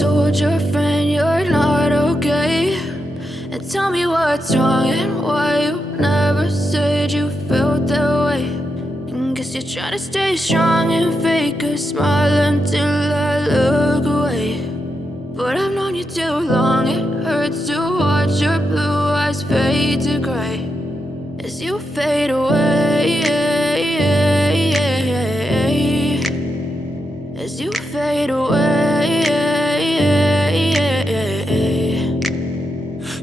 told your friend you're not okay? And tell me what's wrong and why you never said you felt that way. And guess you're trying to stay strong and fake a smile until I look away. But I've known you too long, it hurts to watch your blue eyes fade to gray as you fade away, as you fade away.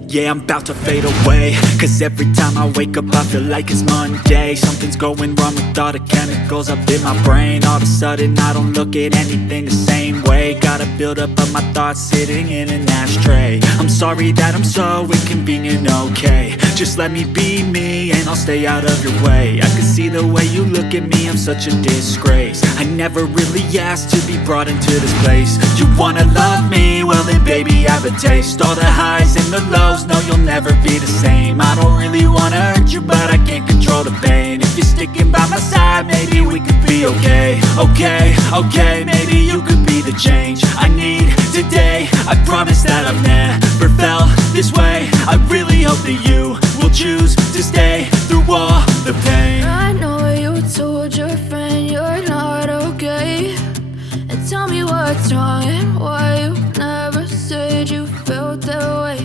Yeah, I'm about to fade away, cause every time I wake up I feel like it's Monday. Something's going wrong with all the chemicals up in my brain. All of a sudden I don't look at anything the same way. Gotta build up of my thoughts sitting in an ashtray. I'm sorry that I'm so inconvenient, okay? Just let me be me and I'll stay out of your way. I can see the way you look at me, I'm such a disgrace. I never really asked to be brought into this place. You wanna love me? Well then baby I have a taste. All the highs and the lows, no you'll never be the same. I don't really wanna hurt you but I can't control the pain. If you're sticking by my side maybe we could be okay. Okay, maybe you could be the change I need today. I promise that I've never felt this way. I really hope that you will choose to stay through all the pain. I know you told your friend you're not okay. And tell me what's wrong and why you never said you felt that way.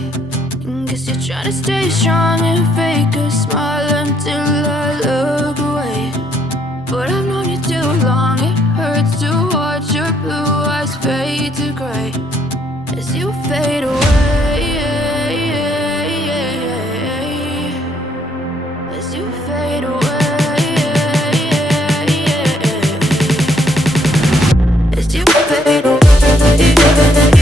And guess you're trying to stay strong and fake a smile until I look away. But I've known you too long, it hurts to watch your blue eyes fade to gray as you fade away, as you fade away, as you fade